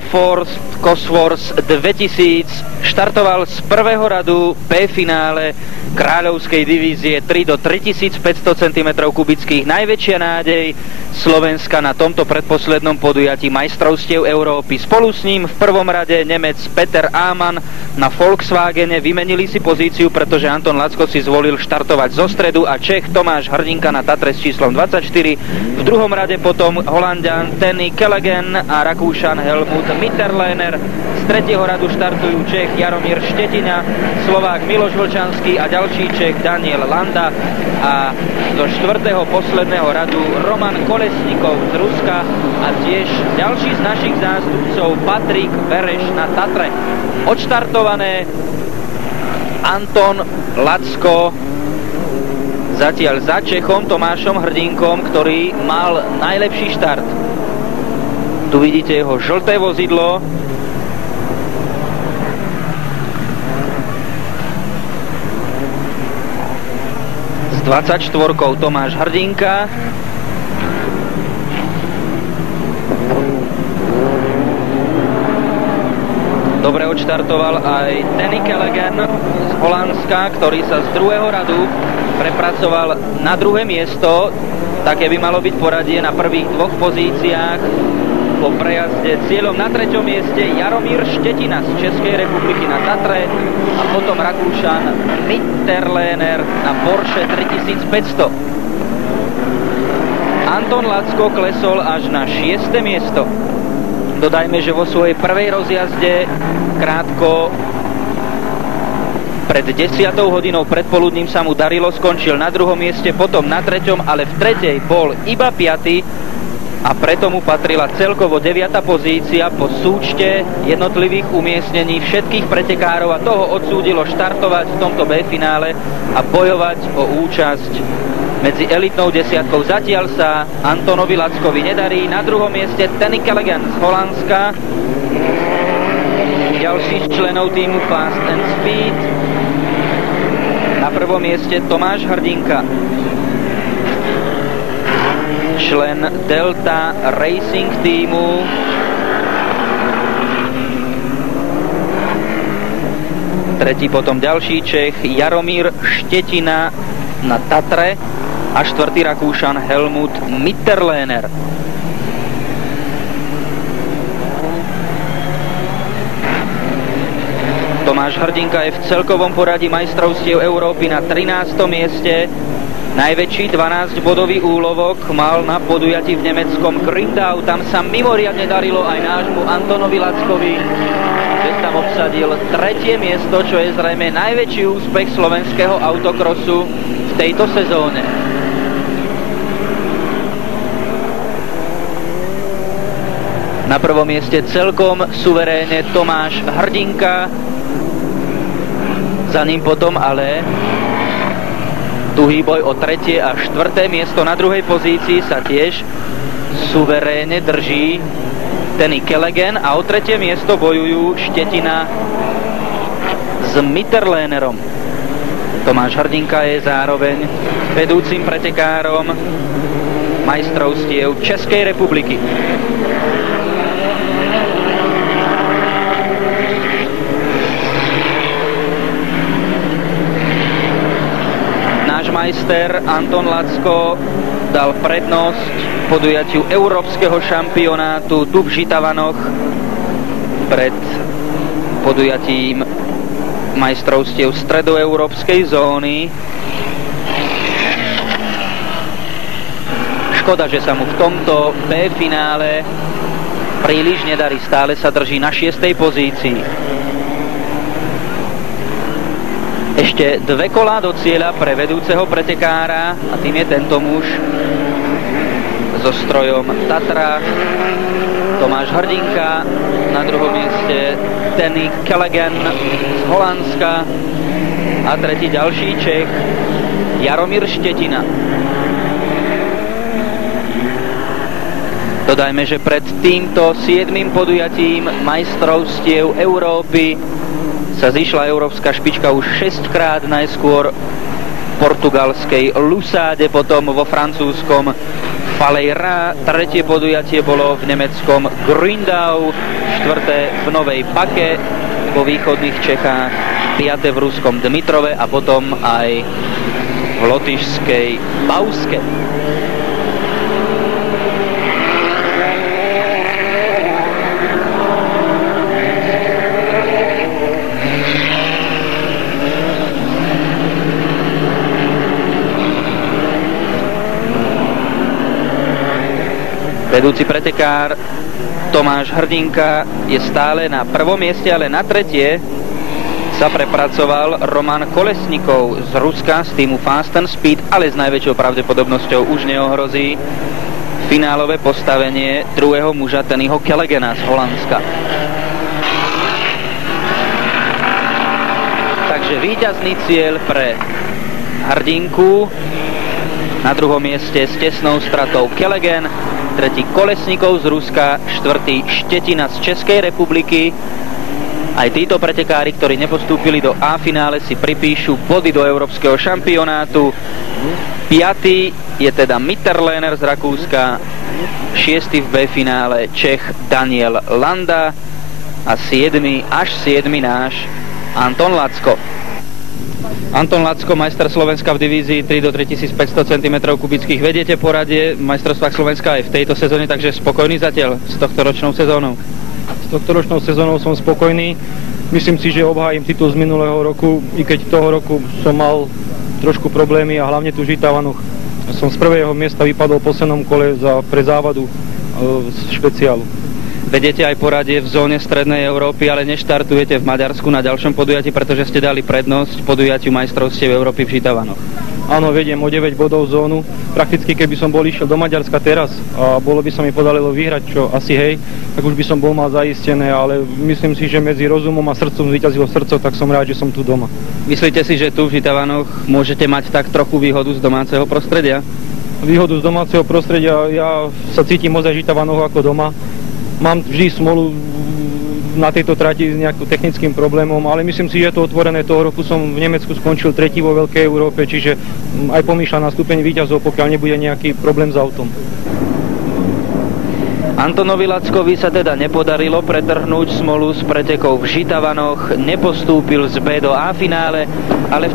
Force Cosworth 2000 štartoval z prvého radu B-finále kráľovskej divízie 3 do 3500 cm3, najväčšia nádej Slovenska na tomto predposlednom podujatí majstrovstiev Európy. Spolu s ním v prvom rade Nemec Peter Amann na Volkswagene, vymenili si pozíciu, pretože Anton Lacko si zvolil štartovať zo stredu a Čech Tomáš Hrdinka na Tatre s číslom 24. V druhom rade potom Holanďan Tenny Callaghan a Rakúšan Helmut Mitterlehner. Z tretieho radu štartujú Čech Jaromír Štetina, Slovák Miloš Vlčanský a ďalší Čech Daniel Landa a zo štvrtého posledného radu Roman Kolesníkov z Ruska a tiež ďalší z našich zástupcov Patrik Vereš na Tatre. Odštartované Anton Lacko zatiaľ za Čechom Tomášom Hrdinkom, ktorý mal najlepší štart. Tu vidíte jeho žlté vozidlo. S 24-kou Tomáš Hrdinka. Dobre odštartoval aj Tenny Callaghan z Holandska, ktorý sa z druhého radu prepracoval na druhé miesto. Také by malo byť poradie na prvých dvoch pozíciách. Po prejazde cieľom na treťom mieste Jaromír Štetina z Českej republiky na Tatre a potom Rakúšan Mitterlehner na Porsche 3500. Anton Lacko klesol až na 6. miesto. Dodajme, že vo svojej prvej rozjazde krátko pred 10. hodinou predpoludním sa mu darilo, skončil na druhom mieste, potom na treťom, ale v tretej bol iba 5. a preto mu patrila celkovo 9. pozícia po súčte jednotlivých umiestnení všetkých pretekárov a toho odsúdilo štartovať v tomto B-finále a bojovať o účasť medzi elitnou desiatkou. Zatiaľ sa Antonovi Lackovi nedarí. Na druhom mieste Tenny Callaghan z Holandska, ďalší z členov týmu Fast and Speed. Na prvom mieste Tomáš Hrdinka, člen Delta Racing týmu. Tretí potom ďalší Čech Jaromír Štetina na Tatre a štvrtý Rakúšan Helmut Mitterlehner. Tomáš Hrdinka je v celkovom poradí majstrovstiev Európy na 13. mieste. Najväčší 12-bodový úlovok mal na podujatí v nemeckom Grindau. Tam sa mimoriadne darilo aj nášmu Antonovi Lackovi, že tam obsadil 3. miesto, čo je zrejme najväčší úspech slovenského autokrosu v tejto sezóne. Na prvom mieste celkom suverénne Tomáš Hrdinka, za ním potom ale tuhý boj o 3. a 4. miesto. Na druhej pozícii sa tiež suverénne drží Tenny Callaghan a o 3. miesto bojujú Štetina s Mitterlehnerom. Tomáš Hrdinka je zároveň vedúcim pretekárom majstrovstiev Českej republiky. Majster Anton Lacko dal prednosť podujatiu európskeho šampionátu tu v Žitavanoch pred podujatím majstrovstiev stredoeurópskej zóny. Škoda, že sa mu v tomto B-finále príliš nedarí, stále sa drží na 6. pozícii. Ešte 2 kolá do cieľa pre vedúceho pretekára a tým je tento muž so strojom Tatra, Tomáš Hrdinka, na druhom mieste Tenny Callaghan z Holandska a tretí ďalší Čech Jaromír Štetina. Dodajme, že pred týmto 7. podujatím majstrovstiev Európy sa zišla európska špička už 6-krát, najskôr v portugalskej Lusáde, potom vo francúzskom Falejra. Tretie podujatie bolo v nemeckom Gründau, štvrté v Novej Pake vo východných Čechách, piaté v ruskom Dmitrove a potom aj v lotyšskej Bauske. Vedúci pretekár Tomáš Hrdinka je stále na prvom mieste, ale na tretie sa prepracoval Roman Kolesnikov z Ruska z týmu Fast and Speed, ale s najväčšou pravdepodobnosťou už neohrozí finálové postavenie druhého muža Dannyho Kellegena z Holandska. Takže víťazný cieľ pre Hrdinku, na druhom mieste s tesnou stratou Kellegen, tretí Kolesnikov z Ruska, štvrtý Štetina z Českej republiky. Aj títo pretekári, ktorí nepostúpili do A finále, si pripíšu body do európskeho šampionátu. Piatý je teda Mitterlehner z Rakúska, šiestý v B finále Čech Daniel Landa a 7. náš Anton Lacko. Anton Lacko, majster Slovenska v divízii 3 do 3500 cm kubických. Vediete poradie v majstrovstvách Slovenska aj v tejto sezóne, takže spokojný zatiaľ s tohto ročnou sezónou? S tohto ročnou sezónou som spokojný. Myslím si, že obhájim titul z minulého roku, i keď toho roku som mal trošku problémy a hlavne tu v Žitavanoch. Som z prvého miesta vypadol v poslednom kole pre závadu z špeciálu. Vedete aj poradie v zóne strednej Európy, ale neštartujete v Maďarsku na ďalšom podujatí, pretože ste dali prednosť podujatiu majstrovstiev Európy v Žitavanoch. Áno, vediem o 9 bodov zónu. Prakticky, keby som bol išiel do Maďarska teraz a bolo by sa mi podarilo vyhrať, čo asi hej, tak už by som bol mal zaistené, ale myslím si, že medzi rozumom a srdcom zvíťazilo srdco, tak som rád, že som tu doma. Myslíte si, že tu v Žitavanoch môžete mať tak trochu výhodu z domáceho prostredia? Výhodu z domáceho prostredia, ja sa cítim ozaj Žitavanoch ako doma. Mám vždy smolu na tejto trati s nejakým technickým problémom, ale myslím si, že je to otvorené. Toho roku som v Nemecku skončil tretí vo Veľkej Európe, čiže aj pomýšľam na stupeň víťazov, pokiaľ nebude nejaký problém s autom. Antonovi Lackovi sa teda nepodarilo pretrhnúť smolu z pretekov v Žitavanoch, nepostúpil z B do A finále, ale